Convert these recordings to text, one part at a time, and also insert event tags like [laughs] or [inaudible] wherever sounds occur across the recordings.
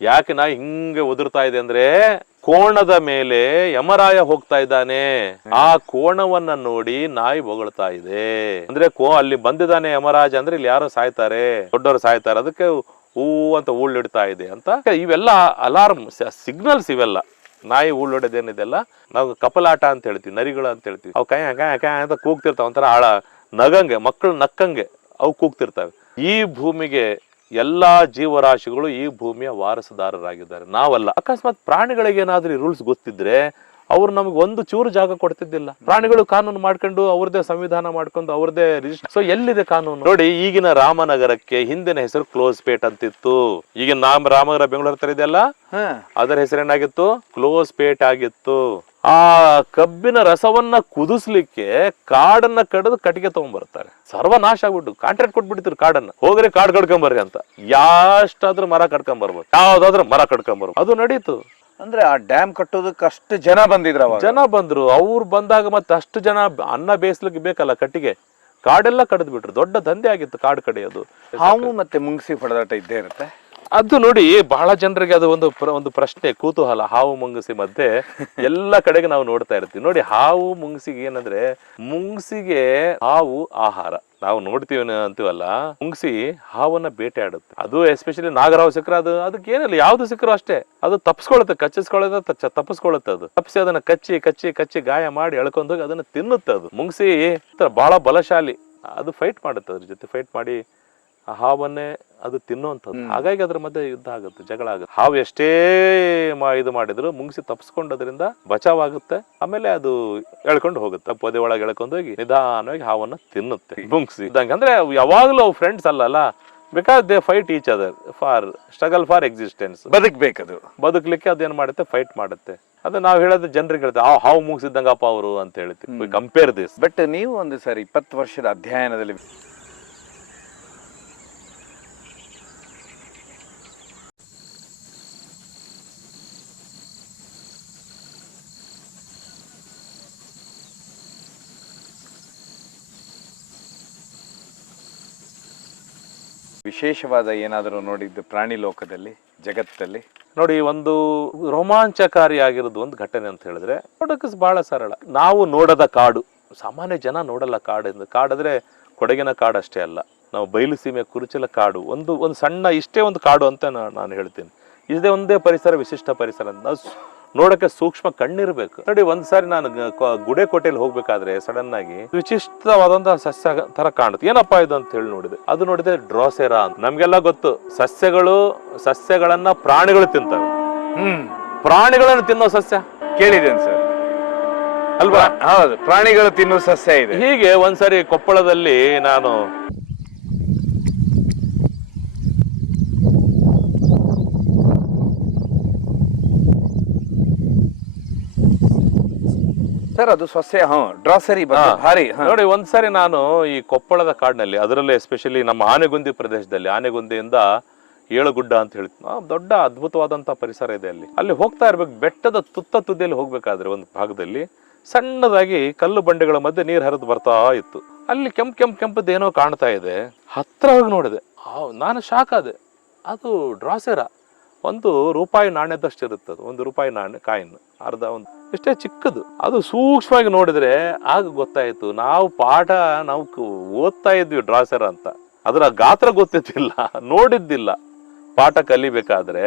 ಯಾಕೆ ನಾ ಹಿಂಗೆ ಉದುರ್ತಾ ಇದೆ ಅಂದ್ರೆ ಕೋಣದ ಮೇಲೆ ಯಮರಾಯ ಹೋಗ್ತಾ ಇದ್ದಾನೆ. ಆ ಕೋಣವನ್ನ ನೋಡಿ ನಾಯಿ ಬೊಗಳ್ತಾ ಇದೆ. ಅಂದ್ರೆ ಕೋ ಅಲ್ಲಿ ಬಂದಿದ್ದಾನೆ ಯಮರಾಜ ಅಂದ್ರೆ ಇಲ್ಲಿ ಯಾರೋ ಸಾಯ್ತಾರೆ, ದೊಡ್ಡವರು ಸಾಯ್ತಾರೆ, ಅದಕ್ಕೆ ಹೂ ಅಂತ ಊಳಿಡ್ತಾ ಇದೆ ಅಂತ. ಇವೆಲ್ಲ ಅಲಾರ್ಮ್ ಸಿಗ್ನಲ್ಸ್ ಇವೆಲ್ಲ. ನಾಯಿ ಊಳೊಡೆದೇನಿದೆಲ್ಲ ನಾವು ಕಪಲಾಟ ಅಂತ ಹೇಳ್ತೀವಿ, ನರಿಗಳು ಅಂತ ಹೇಳ್ತೀವಿ. ಅವು ಕೈ ಕೈ ಕೈ ಅಂತ ಕೂಗ್ತಿರ್ತಾವ ಒಂಥರ ಆಳ ನಗಂಗೆ ಮಕ್ಕಳು ನಕ್ಕಂಗೆ ಅವು ಕೂಗ್ತಿರ್ತವೆ. ಈ ಭೂಮಿಗೆ ಎಲ್ಲಾ ಜೀವರಾಶಿಗಳು ಈ ಭೂಮಿಯ ವಾರಸುದಾರರಾಗಿದ್ದಾರೆ. ನಾವಲ್ಲ. ಅಕಸ್ಮಾತ್ ಪ್ರಾಣಿಗಳಿಗೆ ಏನಾದ್ರೂ ರೂಲ್ಸ್ ಗೊತ್ತಿದ್ರೆ ಅವ್ರು ನಮ್ಗೆ ಒಂದು ಚೂರು ಜಾಗ ಕೊಡ್ತಿದ್ದಿಲ್ಲ. ಪ್ರಾಣಿಗಳು ಕಾನೂನು ಮಾಡ್ಕೊಂಡು ಅವ್ರದೇ ಸಂವಿಧಾನ ಮಾಡ್ಕೊಂಡು ಅವ್ರದೇ ರಿಜಿಸ್ಟರ್ ಸೊ ಎಲ್ಲಿದೆ ಕಾನೂನು? ನೋಡಿ ಈಗಿನ ರಾಮನಗರಕ್ಕೆ ಹಿಂದಿನ ಹೆಸರು ಕ್ಲೋಸ್ ಪೇಟ್ ಅಂತಿತ್ತು. ಈಗಿನ ನಾಮ ರಾಮನಗರ ಬೆಂಗಳೂರು ಹತ್ರ ಇದೆಯಲ್ಲ? ಹಾ. ಅದರ ಹೆಸರೇನಾಗಿತ್ತು? ಕ್ಲೋಸ್ ಪೇಟ್ ಆಗಿತ್ತು. ಆ ಕಬ್ಬಿನ ರಸವನ್ನ ಕುದಿಸ್ಲಿಕ್ಕೆ ಕಾಡನ್ನ ಕಡಿದು ಕಟ್ಟಿಗೆ ತಗೊಂಡ್ಬರ್ತಾರೆ ಸರ್ವನಾಶ ಆಗ್ಬಿಟ್ಟು ಕಾಂಟ್ರಾಕ್ಟ್ ಕೊಟ್ಬಿಡ್ತಿರು ಕಾಡನ್ನ. ಹೋಗ್ರಿ ಕಾಡ್ ಕಡ್ಕೊಂಬರ್ರಿ ಅಂತ. ಯಾಷ್ಟಾದ್ರೂ ಮರ ಕಡ್ಕೊಂಬರ್ಬೋದು. ಯಾವ್ದಾದ್ರೂ ಮರ ಕಡ್ಕೊಂಬರ್ಬೋದು. ಅದು ನಡೀತು. ಅಂದ್ರೆ ಆ ಡ್ಯಾಮ್ ಕಟ್ಟೋದಕ್ಕೆ ಅಷ್ಟು ಜನ ಬಂದಿದ್ರ ಜನ ಬಂದ್ರು. ಅವ್ರು ಬಂದಾಗ ಮತ್ತೆ ಅಷ್ಟು ಜನ ಅನ್ನ ಬೇಯಿಸ್ಲಿಕ್ಕೆ ಬೇಕಲ್ಲ ಕಟ್ಟಿಗೆ? ಕಾಡೆಲ್ಲ ಕಡಿದ್ಬಿಟ್ರು. ದೊಡ್ಡ ದಂಧೆ ಆಗಿತ್ತು ಕಾಡು ಕಡಿಯೋದು. ಹಾವು ಮತ್ತೆ ಮುಂಗಿಸಿ ಹೊಡೆದಾಟ ಇದ್ದೇ ಇರುತ್ತೆ? ಅದು ನೋಡಿ ಬಹಳ ಜನರಿಗೆ ಅದು ಒಂದು ಒಂದು ಪ್ರಶ್ನೆ ಕುತೂಹಲ ಹಾವು ಮುಂಗುಸಿ ಮಧ್ಯೆ [laughs] ಎಲ್ಲ ಕಡೆಗೆ ನಾವು ನೋಡ್ತಾ ಇರ್ತೀವಿ. ನೋಡಿ ಹಾವು ಮುಂಗುಸಿಗೆ ಏನಂದ್ರೆ ಮುಂಗುಸಿಗೆ ಹಾವು ಆಹಾರ. ನಾವು ನೋಡ್ತೀವಿ ಅಂತೀವಲ್ಲ ಮುಂಗುಸಿ ಹಾವನ್ನ ಬೇಟೆಯಾಡುತ್ತೆ ಅದು ಎಸ್ಪೆಷಲಿ ನಾಗರಾವ್ ಸಿಕ್ಕರೆ ಅದು ಅದಕ್ಕೆ ಏನಿಲ್ಲ ಯಾವ್ದು ಸಿಕ್ಕರು ಅಷ್ಟೇ. ಅದು ತಪ್ಪಿಸ್ಕೊಳುತ್ತೆ ಕಚ್ಚಿಸ್ಕೊಳ್ಳುತ್ತೆ ತಚ್ಚ- ತಪ್ಪಿಸ್ಕೊಳ್ಳುತ್ತೆ ಅದು. ತಪ್ಪಿಸಿ ಅದನ್ನ ಕಚ್ಚಿ ಕಚ್ಚಿ ಕಚ್ಚಿ ಗಾಯ ಮಾಡಿ ಎಳ್ಕೊಂಡ್ ಹೋಗಿ ಅದನ್ನ ತಿನ್ನುತ್ತೆ ಅದು. ಮುಂಗಿಸಿ ಬಹಳ ಬಲಶಾಲಿ. ಅದು ಫೈಟ್ ಮಾಡುತ್ತೆ ಅದ್ರ ಜೊತೆ ಫೈಟ್ ಮಾಡಿ ಆ ಹಾವನ್ನೇ ಅದು ತಿನ್ನುವಂಥದ್ದು. ಹಾಗಾಗಿ ಅದ್ರ ಮಧ್ಯೆ ಯುದ್ಧ ಆಗುತ್ತೆ ಜಗಳ ಆಗುತ್ತೆ. ಹಾವು ಎಷ್ಟೇ ಮಾ- ಇದು ಮಾಡಿದ್ರು ಮುಂಗಿಸಿ ತಪ್ಪಿಸ್ಕೊಂಡೋದ್ರಿಂದ ಬಚಾವಾಗುತ್ತೆ. ಆಮೇಲೆ ಅದು ಎಳ್ಕೊಂಡು ಹೋಗುತ್ತೆ. ಪೊದೆ ಒಳಗೆ ಎಳ್ಕೊಂಡು ಹೋಗಿ ನಿಧಾನವಾಗಿ ಹಾವನ್ನ ತಿನ್ನುತ್ತೆ. ಮುಂಗ್ಸಿ ಅಂದ್ರೆ ಯಾವಾಗಲೂ ಯಾವಾಗ್ಲೂ ಅವು ಫ್ರೆಂಡ್ಸ್ ಅಲ್ಲಲ್ಲ. Because they fight each other for struggle for existence ಬದುಕ್ಬೇಕದು. ಬದುಕಲಿಕ್ಕೆ ಅದೇನ್ ಮಾಡುತ್ತೆ? ಫೈಟ್ ಮಾಡುತ್ತೆ. ಅದು ನಾವು ಹೇಳೋದು ಜನರಿಗೆ ಹೇಳ್ತೇವೆ ಆ ಹಾವು ಮುಗಿಸಿದ್ದಂಗಪ್ಪ ಅವರು ಅಂತ ಹೇಳ್ತೀವಿ. ಕಂಪೇರ್ ದಿಸ್ ಬಟ್ ನೀವು ಒಂದು ಸಾರಿ ಇಪ್ಪತ್ತು ವರ್ಷದ ಅಧ್ಯಯನದಲ್ಲಿ ವಿಶೇಷವಾದ ಏನಾದರೂ ನೋಡಿದ್ದು ಪ್ರಾಣಿ ಲೋಕದಲ್ಲಿ, ಜಗತ್ತಲ್ಲಿ? ನೋಡಿ, ಒಂದು ರೋಮಾಂಚಕಾರಿಯಾಗಿರೋದು ಒಂದು ಘಟನೆ ಅಂತ ಹೇಳಿದ್ರೆ ನೋಡಕ್ಕೆ ಬಹಳ ಸರಳ. ನಾವು ನೋಡದ ಕಾಡು, ಸಾಮಾನ್ಯ ಜನ ನೋಡಲ್ಲ ಕಾಡು ಕಾಡಂದ್ರೆ ಕೊಡಗಿನ ಕಾಡು ಅಷ್ಟೇ ಅಲ್ಲ. ನಾವು ಬಯಲು ಸೀಮೆ, ಕುರುಚಲ ಕಾಡು, ಒಂದು ಒಂದು ಸಣ್ಣ ಇಷ್ಟೇ ಒಂದು ಕಾಡು ಅಂತ ನಾನು ಹೇಳ್ತೀನಿ. ಇದೇ ಒಂದೇ ಪರಿಸರ, ವಿಶಿಷ್ಟ ಪರಿಸರ. ಅಂತ ನೋಡಕ್ಕೆ ಸೂಕ್ಷ್ಮ ಕಣ್ಣಿರ್ಬೇಕು. ನೋಡಿ ಒಂದ್ ಸಾರಿ ನಾನು ಗುಡೆ ಕ- ಗುಡೇಕೋಟೆಯಲ್ಲಿ ಹೋಗ್ಬೇಕಾದ್ರೆ ಸಡನ್ ಆಗಿ ವಿಶಿಷ್ಟವಾದಂತಹ ಸಸ್ಯ ತರ ಕಾಣುತ್ತೆ. ಏನಪ್ಪಾ ಇದು ಅಂತ ಹೇಳಿ ನೋಡಿದೆ. ಅದು ನೋಡಿದೆ ಡ್ರಾಸೆರಾ ಅಂತ. ನಮ್ಗೆಲ್ಲ ಗೊತ್ತು. ಸಸ್ಯಗಳು ಸಸ್ಯಗಳನ್ನ ಪ್ರಾಣಿಗಳು ತಿಂತವೆ. ಹ್ಮ್. ಪ್ರಾಣಿಗಳನ್ನು ತಿನ್ನೋ ಸಸ್ಯ? ಕೇಳಿದ್ದೇನೆ ಸರ್. ಅಲ್ವಾ? ಹೌದು. ಪ್ರಾಣಿಗಳು ತಿನ್ನೋ ಸಸ್ಯ ಇದೆ. ಹೀಗೆ ಒಂದ್ಸರಿ ಕೊಪ್ಪಳದಲ್ಲಿ ನಾನು ಸರ್ ಅದು ಸೊಸೆ ಹಾ ಡ್ರಾಸರಿ ಹಾ. ಭಾರಿ ಹಾ. ನೋಡಿ ಒಂದ್ಸರಿ ನಾನು ಈ ಕೊಪ್ಪಳದ ಕಾಡಿನಲ್ಲಿ ಅದರಲ್ಲೇ ಎಸ್ಪೆಷಲಿ ನಮ್ಮ ಆನೆಗುಂದಿ ಪ್ರದೇಶದಲ್ಲಿ ಆನೆಗುಂದಿಯಿಂದ ಏಳುಗುಡ್ಡ ಅಂತ ಹೇಳಿ ಆ, ದೊಡ್ಡ ಅದ್ಭುತವಾದಂತ ಪರಿಸರ ಇದೆ ಅಲ್ಲಿ. ಅಲ್ಲಿ ಹೋಗ್ತಾ ಇರ್ಬೇಕು ಬೆಟ್ಟದ ತುತ್ತ ತುದಿಯಲ್ಲಿ ಹೋಗ್ಬೇಕಾದ್ರೆ ಒಂದು ಭಾಗದಲ್ಲಿ ಸಣ್ಣದಾಗಿ ಕಲ್ಲು ಬಂಡೆಗಳ ಮಧ್ಯೆ ನೀರು ಹರಿದು ಬರ್ತಾ ಇತ್ತು. ಅಲ್ಲಿ ಕೆಂಪ್ ಕೆಂಪ್ ಕೆಂಪದ್ದು ಏನೋ ಕಾಣ್ತಾ ಇದೆ. ಹತ್ರ ಹೋಗಿ ನೋಡಿದೆ. ಆ, ನಾನು ಶಾಕ್ ಆದೆ. ಅದು ಡ್ರಾಸೆರಾ ಒಂದು ರೂಪಾಯಿ ನಾಣ್ಯದಷ್ಟು ಇರುತ್ತೆ ಅದು, ಒಂದು ರೂಪಾಯಿ ನಾಣ್ಯ, ಕಾಯಿನ್, ಅರ್ಧ ಒಂದು. ಎಷ್ಟೇ ಚಿಕ್ಕದು. ಅದು ಸೂಕ್ಷ್ಮವಾಗಿ ನೋಡಿದ್ರೆ ಆಗ ಗೊತ್ತಾಯ್ತು, ನಾವು ಪಾಠ ನಾವು ಓದ್ತಾ ಇದ್ವಿ ಡ್ರಾಸರ್ ಅಂತ. ಅದರ ಗಾತ್ರ ಗೊತ್ತಿದ್ದಿಲ್ಲ, ನೋಡಿದ್ದಿಲ್ಲ. ಪಾಠ ಕಲಿಬೇಕಾದ್ರೆ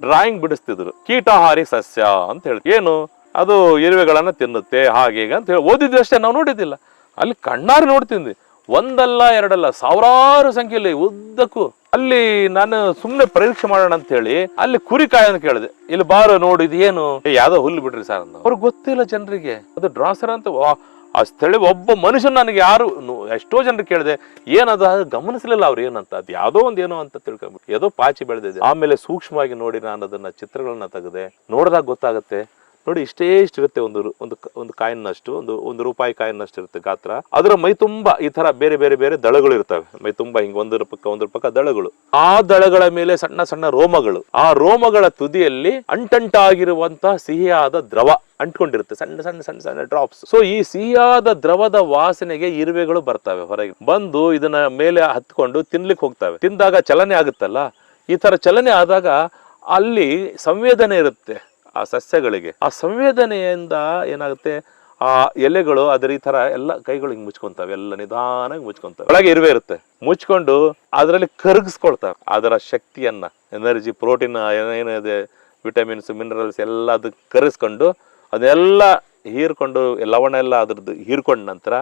ಡ್ರಾಯಿಂಗ್ ಬಿಡಿಸ್ತಿದ್ರು. ಕೀಟಹಾರಿ ಸಸ್ಯ ಅಂತ ಹೇಳಿ. ಏನು? ಅದು ಇರುವೆಗಳನ್ನ ತಿನ್ನುತ್ತೆ ಹೀಗೆ ಅಂತ ಹೇಳಿ. ಓದಿದ್ವಿ ಅಷ್ಟೇ, ನಾವು ನೋಡಿದ್ದಿಲ್ಲ. ಅಲ್ಲಿ ಕಣ್ಣಾರಿ ನೋಡ್ತಿದ್ವಿ. ಒಂದಲ್ಲ ಎರಡಲ್ಲ ಸಾವಿರಾರು ಸಂಖ್ಯೆಯಲ್ಲಿ ಉದ್ದಕ್ಕೂ ಅಲ್ಲಿ ನಾನು ಸುಮ್ಮನೆ ಪರೀಕ್ಷೆ ಮಾಡೋಣ ಅಂತ ಹೇಳಿ ಅಲ್ಲಿ ಕುರಿ ಕಾಯಿ ಅಂತ ಕೇಳಿದೆ. ಇಲ್ಲಿ ಬಾರು ನೋಡು ಇದು ಏನು? ಏ, ಯಾವ್ದೋ ಹುಲ್ಲು ಬಿಡ್ರಿ ಸರ್ ಅಂತ ಅವ್ರಿಗೆ ಗೊತ್ತಿಲ್ಲ ಜನರಿಗೆ. ಅದು ಡ್ರಾಸರ್ ಅಂತ ಆ ಸ್ಥಳ ಒಬ್ಬ ಮನುಷ್ಯ ನನಗೆ ಯಾರು ಎಷ್ಟೋ ಜನರು ಕೇಳಿದೆ ಏನದ? ಗಮನಿಸಲಿಲ್ಲ ಅವ್ರು ಏನಂತ. ಅದು ಯಾವುದೋ ಒಂದು ಏನೋ ಅಂತ ತಿಳ್ಕೊಂಡ್ಬಿಟ್ಟು ಯಾವುದೋ ಪಾಚಿ ಬೆಳೆದಿದೆ. ಆಮೇಲೆ ಸೂಕ್ಷ್ಮವಾಗಿ ನೋಡಿ ನಾನು ಅದನ್ನ ಚಿತ್ರಗಳನ್ನ ತೆಗೆದೆ. ನೋಡಿದಾಗ ಗೊತ್ತಾಗುತ್ತೆ ನೋಡಿ, ಇಷ್ಟೇ ಇರುತ್ತೆ ಒಂದು ಒಂದು ಒಂದು ಕಾಯಿನಷ್ಟು ಒಂದು ಒಂದು ರೂಪಾಯಿ ಕಾಯಿನಷ್ಟು ಇರುತ್ತೆ ಗಾತ್ರ. ಅದರ ಮೈ ತುಂಬಾ ಈ ತರ ಬೇರೆ ಬೇರೆ ಬೇರೆ ದಳಗಳು ಇರ್ತವೆ. ಮೈ ತುಂಬಾ ಹಿಂಗೆ ಒಂದರ ಪಕ್ಕ ಒಂದ್ರ ಪಕ್ಕ ದಳಗಳು. ಆ ದಳಗಳ ಮೇಲೆ ಸಣ್ಣ ಸಣ್ಣ ರೋಮಗಳು. ಆ ರೋಮಗಳ ತುದಿಯಲ್ಲಿ ಅಂಟಂಟಾಗಿರುವಂತಹ ಸಿಹಿಯಾದ ದ್ರವ ಅಂಟ್ಕೊಂಡಿರುತ್ತೆ. ಸಣ್ಣ ಸಣ್ಣ ಸಣ್ಣ ಸಣ್ಣ ಡ್ರಾಪ್ಸ್ ಸೊ ಈ ಸಿಹಿಯಾದ ದ್ರವದ ವಾಸನೆಗೆ ಇರುವೆಗಳು ಬರ್ತವೆ ಹೊರಗೆ. ಬಂದು ಇದನ್ನ ಮೇಲೆ ಹತ್ಕೊಂಡು ತಿನ್ಲಿಕ್ಕೆ ಹೋಗ್ತವೆ. ತಿಂದಾಗ ಚಲನೆ ಆಗುತ್ತಲ್ಲ? ಈ ತರ ಚಲನೆ ಆದಾಗ ಅಲ್ಲಿ ಸಂವೇದನೆ ಇರುತ್ತೆ. ಆ ಸಸ್ಯಗಳಿಗೆ. ಆ ಸಂವೇದನೆಯಿಂದ ಏನಾಗುತ್ತೆ? ಆ ಎಲೆಗಳು ಅದರ ಈ ತರ ಎಲ್ಲ ಕೈಗಳು ಹಿಂಗ್ ಮುಚ್ಕೊಂತಾವೆ, ಎಲ್ಲ ನಿಧಾನಾಗಿ ಮುಚ್ಕೊಂತಾವೆ. ಒಳಗೆ ಇರುವೆ ಇರುತ್ತೆ. ಮುಚ್ಕೊಂಡು ಅದರಲ್ಲಿ ಕರಗಿಸ್ಕೊಳ್ತಾವೆ ಅದರ ಶಕ್ತಿಯನ್ನ, ಎನರ್ಜಿ, ಪ್ರೋಟೀನ್ ಏನೇನಿದೆ ವಿಟಮಿನ್ಸ್, ಮಿನರಲ್ಸ್ ಎಲ್ಲ ಅದಕ್ಕೆ ಕರಗಿಸ್ಕೊಂಡು ಅದೆಲ್ಲ ಹೀರ್ಕೊಂಡು, ಲವಣ ಎಲ್ಲ ಅದ್ರದ್ದು ಹೀರ್ಕೊಂಡ ನಂತರ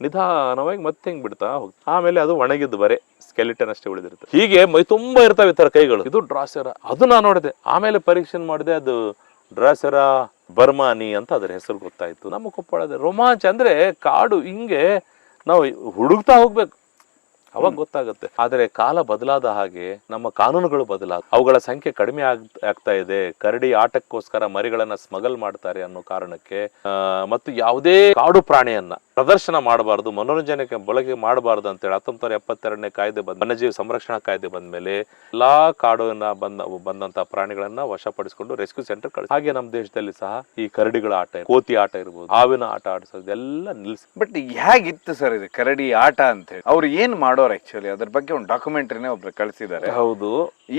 ನಿಧಾನವಾಗಿ ಮತ್ತೆ ಹಿಂಗ್ ಬಿಡ್ತಾ ಹೋಗ್ತದೆ. ಆಮೇಲೆ ಅದು ಒಣಗಿದ್ದು ಬರೀ, ಸ್ಕೆಲಿಟನ್ ಅಷ್ಟೇ ಉಳಿದಿರುತ್ತೆ. ಹೀಗೆ ಮೈ ತುಂಬಾ ಇರ್ತಾವೆ ಈ ತರ ಕೈಗಳು. ಇದು ಡ್ರಾಸೆರ ಅದು ನಾನು ನೋಡಿದೆ. ಆಮೇಲೆ ಪರೀಕ್ಷೆ ಮಾಡಿದೆ, ಅದು ಡ್ರಾಸೆರ ಬರ್ಮಾನಿ ಅಂತ ಅದರ ಹೆಸರು ಗೊತ್ತಾಯ್ತು. ನಮ್ಮ ಕೊಪ್ಪಳದ ರೋಮಾಂಚ ಅಂದ್ರೆ ಕಾಡು ಹಿಂಗೆ ನಾವು ಹುಡುಕ್ತಾ ಹೋಗ್ಬೇಕು. ಅವಾಗ ಗೊತ್ತಾಗುತ್ತೆ. ಆದರೆ ಕಾಲ ಬದಲಾದ ಹಾಗೆ ನಮ್ಮ ಕಾನೂನುಗಳು ಬದಲಾದ ಅವುಗಳ ಸಂಖ್ಯೆ ಕಡಿಮೆ ಆಗ್, ಆಗ್ತಾ ಇದೆ. ಕರಡಿ ಆಟಕ್ಕೋಸ್ಕರ ಮರಿಗಳನ್ನ ಸ್ಮಗಲ್ ಮಾಡ್ತಾರೆ ಅನ್ನೋ ಕಾರಣಕ್ಕೆ ಮತ್ತು ಯಾವುದೇ ಕಾಡು ಪ್ರಾಣಿಯನ್ನ ಪ್ರದರ್ಶನ ಮಾಡಬಾರದು, ಮನೋರಂಜನೆಗೆ ಬಳಕೆ ಮಾಡಬಾರದು ಅಂತೇಳಿ ಹತ್ತೊಂಬತ್ತು ಎಪ್ಪತ್ತೆರಡನೇ ಕಾಯ್ದೆ ಬಂದ, ವನ್ಯಜೀವಿ ಸಂರಕ್ಷಣಾ ಕಾಯ್ದೆ ಬಂದ ಮೇಲೆ ಎಲ್ಲಾ ಕಾಡನ್ನ ಬಂದ, ಬಂದಂತ ಪ್ರಾಣಿಗಳನ್ನ ವಶಪಡಿಸಿಕೊಂಡು ರೆಸ್ಕ್ಯೂ ಸೆಂಟರ್ ಕಳಿಸ್, ಹಾಗೆ ನಮ್ಮ ದೇಶದಲ್ಲಿ ಸಹ ಈ ಕರಡಿಗಳ ಆಟ ಕೋತಿ ಆಟ ಇರ್ಬೋದು, ಹಾವಿನ ಆಟ ಆಡಿಸೋದು ಎಲ್ಲ ನಿಲ್ಸಿ ಬಟ್ ಹೇಗಿತ್ತು ಸರ್ ಇದು ಕರಡಿ ಆಟ ಅಂತ ಹೇಳಿ? ಅವ್ರು ಏನ್ ಮಾಡೋರು ಆಕ್ಚುಲಿ ಅದ್ರ ಬಗ್ಗೆ ಒಂದು ಡಾಕ್ಯುಮೆಂಟ್ರಿನೇ ಒಬ್ರು ಕಳಿಸಿದ್ದಾರೆ. ಹೌದು.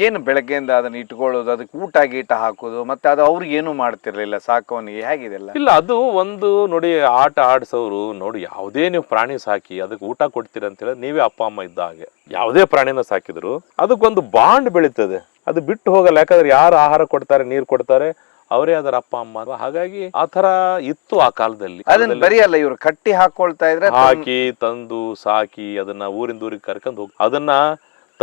ಏನು ಬೆಳಗ್ಗೆಯಿಂದ ಅದನ್ನ ಇಟ್ಕೊಳ್ಳೋದು ಅದಕ್ಕೆ ಊಟ ಗೀಟ ಹಾಕೋದು ಮತ್ತೆ ಅದು ಅವ್ರಿಗೆ ಏನು ಮಾಡ್ತಿರ್ಲಿಲ್ಲ ಸಾಕೋನಿಗೆ ಹೇಗಿದೆಲ್ಲ? ಇಲ್ಲ ಅದು ಒಂದು ನೋಡಿ ಆಟ ಆಡ್ಸೋರು ನೋಡಿ ಯಾವುದೇ ನೀವು ಪ್ರಾಣಿ ಸಾಕಿ ಅದಕ್ಕೆ ಊಟ ಕೊಡ್ತೀರ ಅಂತ ಹೇಳಿ ನೀವೇ ಅಪ್ಪ ಅಮ್ಮ ಇದ್ದ ಹಾಗೆ. ಯಾವುದೇ ಪ್ರಾಣಿನ ಸಾಕಿದ್ರು ಅದಕ್ಕೊಂದು ಬಾಂಡ್ ಬೆಳೀತದೆ. ಅದು ಬಿಟ್ಟು ಹೋಗಲ್ಲ. ಯಾಕಂದ್ರೆ ಯಾರು ಆಹಾರ ಕೊಡ್ತಾರೆ ನೀರು ಕೊಡ್ತಾರೆ ಅವರೇ ಅದರ ಅಪ್ಪ ಅಮ್ಮ? ಹಾಗಾಗಿ ಆ ತರ ಇತ್ತು ಆ ಕಾಲದಲ್ಲಿ ಅದನ್ನ ಬರೀ ಅಲ್ಲ ಇವ್ರು ಕಟ್ಟಿ ಹಾಕೊಳ್ತಾ ಇದ್ರೆ ಹಾಕಿ ತಂದು ಸಾಕಿ ಅದನ್ನ ಊರಿಂದ ಊರಿಗೆ ಕರ್ಕೊಂಡು ಹೋಗಿ ಅದನ್ನ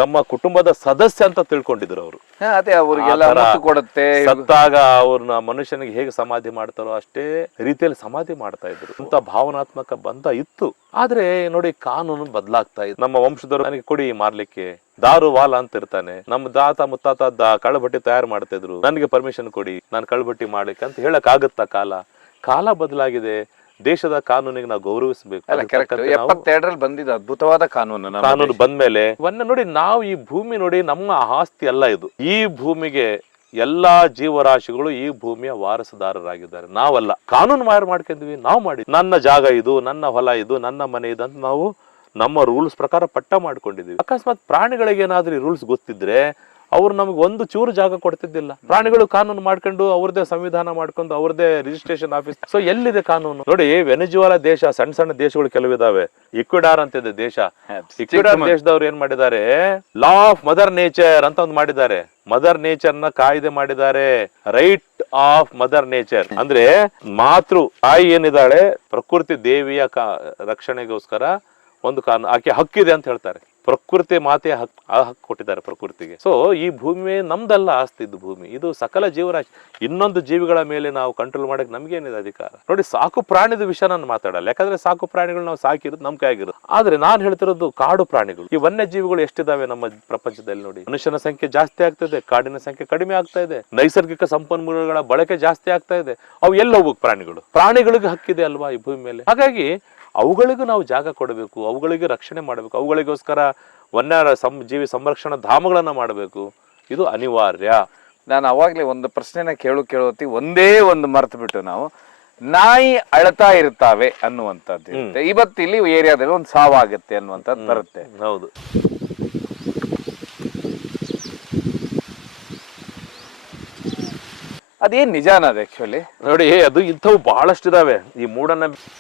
ತಮ್ಮ ಕುಟುಂಬದ ಸದಸ್ಯ ಅಂತ ತಿಳ್ಕೊಂಡಿದ್ರು ಅವರು. ಅದೇ ಅವ್ರಿಗೆಲ್ಲ ಮುತ್ತು ಕೊಡುತ್ತೆ. ಸತ್ತಾಗ ಅವ್ರನ್ನ ಮನುಷ್ಯನಿಗೆ ಹೇಗೆ ಸಮಾಧಿ ಮಾಡ್ತಾರೋ ಅಷ್ಟೇ ರೀತಿಯಲ್ಲಿ ಸಮಾಧಿ ಮಾಡ್ತಾ ಇದ್ರು. ಅಂತ ಭಾವನಾತ್ಮಕ ಬಂಧ ಇತ್ತು. ಆದ್ರೆ ನೋಡಿ ಕಾನೂನು ಬದಲಾಗ್ತಾ ಇತ್ತು. ನಮ್ಮ ವಂಶದವರು ನನಗೆ ಕೊಡಿ ಮಾರ್ಲಿಕ್ಕೆ. ದಾರು ವಾಲ ಅಂತ ಇರ್ತಾನೆ ನಮ್ಮ ದಾತ ಮುತ್ತಾತ ಕಳ್ಳಭಟ್ಟಿ ತಯಾರು ಮಾಡ್ತಾ ಇದ್ರು ನನಗೆ ಪರ್ಮಿಷನ್ ಕೊಡಿ. ನಾನು ಕಳ್ಳಭಟ್ಟಿ ಮಾಡ್ಲಿಕ್ಕೆ ಅಂತ ಹೇಳಕ್ ಆಗುತ್ತಾ ಕಾಲ? ಕಾಲ ಬದಲಾಗಿದೆ. ದೇಶದ ಕಾನೂನಿಗೆ ನಾವು ಗೌರವಿಸಬೇಕು. ಎಪ್ಪತ್ತೆರಡರಲ್ಲಿ ಬಂದಿದ್ದ ಅದ್ಭುತವಾದ ಕಾನೂನು ಕಾನೂನು ಬಂದ್ಮೇಲೆ ಒಂದೇ ನೋಡಿ ನಾವು ಈ ಭೂಮಿ ನೋಡಿ ನಮ್ಮ ಆಸ್ತಿ ಅಲ್ಲ ಇದು. ಈ ಭೂಮಿಗೆ ಎಲ್ಲಾ ಜೀವರಾಶಿಗಳು ಈ ಭೂಮಿಯ ವಾರಸುದಾರರಾಗಿದ್ದಾರೆ. ನಾವಲ್ಲ. ಕಾನೂನು ಮಾರು ಮಾಡ್ಕೊಂಡ್ವಿ ನಾವು ಮಾಡಿ ನನ್ನ ಜಾಗ ಇದು ನನ್ನ ಹೊಲ ಇದು ನನ್ನ ಮನೆ ಇದು ಅಂತ ನಾವು ನಮ್ಮ ರೂಲ್ಸ್ ಪ್ರಕಾರ ಪಟ್ಟ ಮಾಡ್ಕೊಂಡಿದ್ವಿ ಅಕಸ್ಮಾತ್ ಪ್ರಾಣಿಗಳಿಗೆ ಏನಾದ್ರೂ ರೂಲ್ಸ್ ಗೊತ್ತಿದ್ರೆ ಅವ್ರು ನಮ್ಗೆ ಒಂದು ಚೂರು ಜಾಗ ಕೊಡ್ತಿದ್ದಿಲ್ಲ. ಪ್ರಾಣಿಗಳು ಕಾನೂನು ಮಾಡ್ಕೊಂಡು ಅವ್ರದೇ ಸಂವಿಧಾನ ಮಾಡ್ಕೊಂಡು ಅವ್ರದೇ ರಿಜಿಸ್ಟ್ರೇಷನ್ ಆಫೀಸ್ ಸೊ ಎಲ್ಲಿದೆ ಕಾನೂನು? ನೋಡಿ ವೆನಿಜುವಾಲಾ ದೇಶ ಸಣ್ಣ ಸಣ್ಣ ದೇಶಗಳು ಕೆಲವಿದಾವೆ. ಇಕ್ವಿಡಾರ್ ಅಂತ ಇದೆ ದೇಶ ಇಕ್ವಿಡಾರ್ ದೇಶದವ್ರು ಏನ್ ಮಾಡಿದ್ದಾರೆ? ಲಾ ಆಫ್ ಮದರ್ ನೇಚರ್ ಅಂತ ಒಂದು ಮಾಡಿದ್ದಾರೆ. ಮದರ್ ನೇಚರ್ನ ಕಾಯ್ದೆ ಮಾಡಿದ್ದಾರೆ. ರೈಟ್ ಆಫ್ ಮದರ್ ನೇಚರ್ ಅಂದ್ರೆ ಮಾತೃ ತಾಯಿ ಏನಿದ್ದಾಳೆ? ಪ್ರಕೃತಿ ದೇವಿಯ ಕಾ- ರಕ್ಷಣೆಗೋಸ್ಕರ ಒಂದು ಕಾನೂನು ಆಕೆ ಹಕ್ಕಿದೆ ಅಂತ ಹೇಳ್ತಾರೆ. ಪ್ರಕೃತಿ ಮಾತೆ ಹಕ್, ಆ ಹಕ್ಕು ಕೊಟ್ಟಿದ್ದಾರೆ ಪ್ರಕೃತಿಗೆ. ಸೊ ಈ ಭೂಮಿ ನಮ್ದಲ್ಲ ಆಸ್ತಿ ಇದು ಭೂಮಿ. ಇದು ಸಕಲ ಜೀವರಾಶಿ, ಇನ್ನೊಂದು ಜೀವಿಗಳ ಮೇಲೆ ನಾವು ಕಂಟ್ರೋಲ್ ಮಾಡಕ್ ನಮ್ಗೇನಿದೆ ಅಧಿಕಾರ? ನೋಡಿ, ಸಾಕು ಪ್ರಾಣಿದ ವಿಷಯ ನಾನು ಮಾತಾಡಲ್ಲ. ಯಾಕಂದ್ರೆ ಸಾಕು ಪ್ರಾಣಿಗಳು ನಾವು ಸಾಕಿರೋದು ನಮ್ ಕೈಯಾಗಿರೋದು. ಆದ್ರೆ ನಾನ್ ಹೇಳ್ತಿರೋದು ಕಾಡು ಪ್ರಾಣಿಗಳು. ಈ ವನ್ಯ ಜೀವಿಗಳು ಎಷ್ಟಿದಾವೆ ನಮ್ಮ ಪ್ರಪಂಚದಲ್ಲಿ ನೋಡಿ. ಮನುಷ್ಯನ ಸಂಖ್ಯೆ ಜಾಸ್ತಿ ಆಗ್ತಾ ಇದೆ, ಕಾಡಿನ ಸಂಖ್ಯೆ ಕಡಿಮೆ ಆಗ್ತಾ ಇದೆ, ನೈಸರ್ಗಿಕ ಸಂಪನ್ಮೂಲಗಳ ಬಳಕೆ ಜಾಸ್ತಿ ಆಗ್ತಾ ಇದೆ. ಅವು ಎಲ್ಲ ಹೋಗ್ಬೇಕು ಪ್ರಾಣಿಗಳು. ಪ್ರಾಣಿಗಳಿಗೆ ಹಕ್ಕಿದೆ ಅಲ್ವಾ ಈ ಭೂಮಿ ಮೇಲೆ? ಹಾಗಾಗಿ ಅವುಗಳಿಗೂ ನಾವು ಜಾಗ ಕೊಡಬೇಕು ಅವುಗಳಿಗೆ ರಕ್ಷಣೆ ಮಾಡಬೇಕು ಅವುಗಳಿಗೋಸ್ಕರ ವನ್ಯ ಸಂ ಜೀವಿ ಸಂರಕ್ಷಣಾ ಧಾಮಗಳನ್ನು ಮಾಡಬೇಕು. ಇದು ಅನಿವಾರ್ಯ. ನಾನು ಅವಾಗಲೇ ಒಂದು ಪ್ರಶ್ನೆನ ಕೇಳು ಕೇಳೋತಿ ಒಂದೇ ಒಂದು ಮರೆತು ಬಿಟ್ಟು ನಾವು ನಾಯಿ ಅಳ್ತಾ ಇರ್ತಾವೆ ಅನ್ನುವಂಥದ್ದು ಇರುತ್ತೆ. ಇವತ್ತು ಇಲ್ಲಿ ಏರಿಯಾದಲ್ಲಿ ಒಂದು ಸಾವಾಗುತ್ತೆ ಅನ್ನುವಂಥದ್ದು ಬರುತ್ತೆ. ಹೌದು. ಅದೇನ್ ನಿಜಾನ ಅದು ಆಕ್ಚುಲಿ ನೋಡಿ ಅದು ಇಂಥವು ಬಹಳಷ್ಟಿದಾವೆ. ಈ ಮೂಢನಂಬಿಕೆ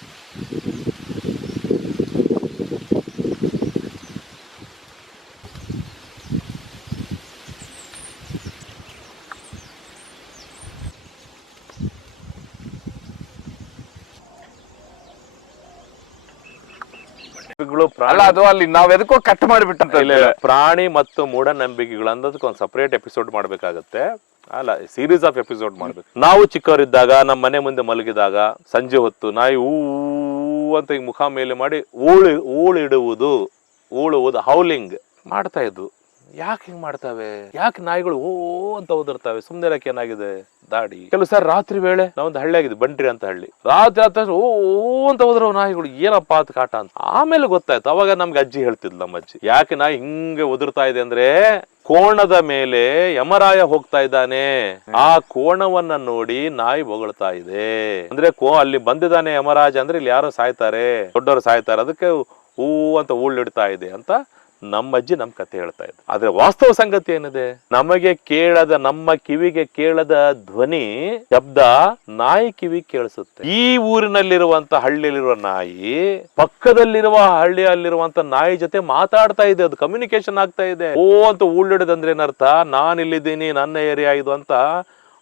ಅಲ್ಲ ಅದು ಅಲ್ಲಿ ನಾವ್ ಎದಕ್ಕೋ ಕಟ್ ಮಾಡಿಬಿಟ್ಟಂತ ಇಲ್ಲ. ಪ್ರಾಣಿ ಮತ್ತು ಮೂಢನಂಬಿಕೆಗಳು ಅನ್ನೋದಕ್ಕೆ ಒಂದು ಸಪರೇಟ್ ಎಪಿಸೋಡ್ ಮಾಡ್ಬೇಕಾಗತ್ತೆ. ಅಲ್ಲ ಸೀರೀಸ್ ಆಫ್ ಎಪಿಸೋಡ್ ಮಾಡ್ಬೇಕು. ನಾವು ಚಿಕ್ಕವರಿದ್ದಾಗ ನಮ್ಮ ಮನೆ ಮುಂದೆ ಮಲಗಿದಾಗ ಸಂಜೆ ಹೊತ್ತು ನಾಯಿ ಊ ಅಂತ ಈಗ ಮುಖ ಮೇಲೆ ಮಾಡಿ ಊಳು ಊಳಿಡುವುದು ಊಳುವುದು ಹೌಲಿಂಗ್ ಮಾಡ್ತಾ ಇದ್ವು. ಯಾಕೆ ಹಿಂಗ್ ಮಾಡ್ತಾವೆ? ಯಾಕೆ ನಾಯಿಗಳು ಓ ಅಂತ ಓದಿರ್ತಾವೆ ಸುಮ್ನೆ ಇರಕ್ಕೆ ಏನಾಗಿದೆ? ದಾಡಿ. ಕೆಲವು ಸರ್ ರಾತ್ರಿ ವೇಳೆ ನಾವೊಂದು ಹಳ್ಳಿ ಆಗಿದೆ ಬಂಟ್ರಿ ಅಂತ ಹಳ್ಳಿ. ರಾತ್ರಿ ಆತ ಓ ಅಂತ ಹೋದ್ರ ನಾಯಿಗಳು ಏನಪ್ಪ ಅಂತ ಕಾಟ ಅಂತ. ಆಮೇಲೆ ಗೊತ್ತಾಯ್ತು, ಅವಾಗ ನಮ್ಗೆ ಅಜ್ಜಿ ಹೇಳ್ತಿದ್ಲು ನಮ್ಮ ಅಜ್ಜಿ, ಯಾಕೆ ನಾಯಿ ಹಿಂಗೆ ಒದರ್ತಾ ಇದೆ ಅಂದ್ರೆ ಕೋಣದ ಮೇಲೆ ಯಮರಾಯ ಹೋಗ್ತಾ ಇದ್ದಾನೆ. ಆ ಕೋಣವನ್ನ ನೋಡಿ ನಾಯಿ ಬೊಗಳ್ತಾ ಇದೆ. ಅಂದ್ರೆ ಕೋ, ಅಲ್ಲಿ ಬಂದಿದ್ದಾನೆ ಯಮರಾಜ ಅಂದ್ರೆ ಇಲ್ಲಿ ಯಾರೋ ಸಾಯ್ತಾರೆ, ದೊಡ್ಡವರು ಸಾಯ್ತಾರೆ, ಅದಕ್ಕೆ ಹೂ ಅಂತ ಹೂಳಿಡ್ತಾ ಇದೆ ಅಂತ ನಮ್ಮ ಅಜ್ಜಿ ನಮ್ ಕತೆ ಹೇಳ್ತಾ ಇದ್ರು. ಆದ್ರೆ ವಾಸ್ತವ ಸಂಗತಿ ಏನಿದೆ? ನಮಗೆ ಕೇಳದ, ನಮ್ಮ ಕಿವಿಗೆ ಕೇಳದ ಧ್ವನಿ ಶಬ್ದ ನಾಯಿ ಕಿವಿ ಕೇಳಿಸುತ್ತೆ. ಈ ಊರಿನಲ್ಲಿರುವಂತ ಹಳ್ಳಿಯಲ್ಲಿರುವ ನಾಯಿ, ಪಕ್ಕದಲ್ಲಿರುವ ಹಳ್ಳಿಯಲ್ಲಿರುವಂತ ನಾಯಿ ಜೊತೆ ಮಾತಾಡ್ತಾ ಇದೆ. ಅದು ಕಮ್ಯುನಿಕೇಶನ್ ಆಗ್ತಾ ಇದೆ. ಓ ಅಂತ ಊಳಿಡೋದಂದ್ರೆ ಏನರ್ಥ? ನಾನು ಇಲ್ಲಿದ್ದೀನಿ ನನ್ನ ಏರಿಯಾ ಇದು ಅಂತ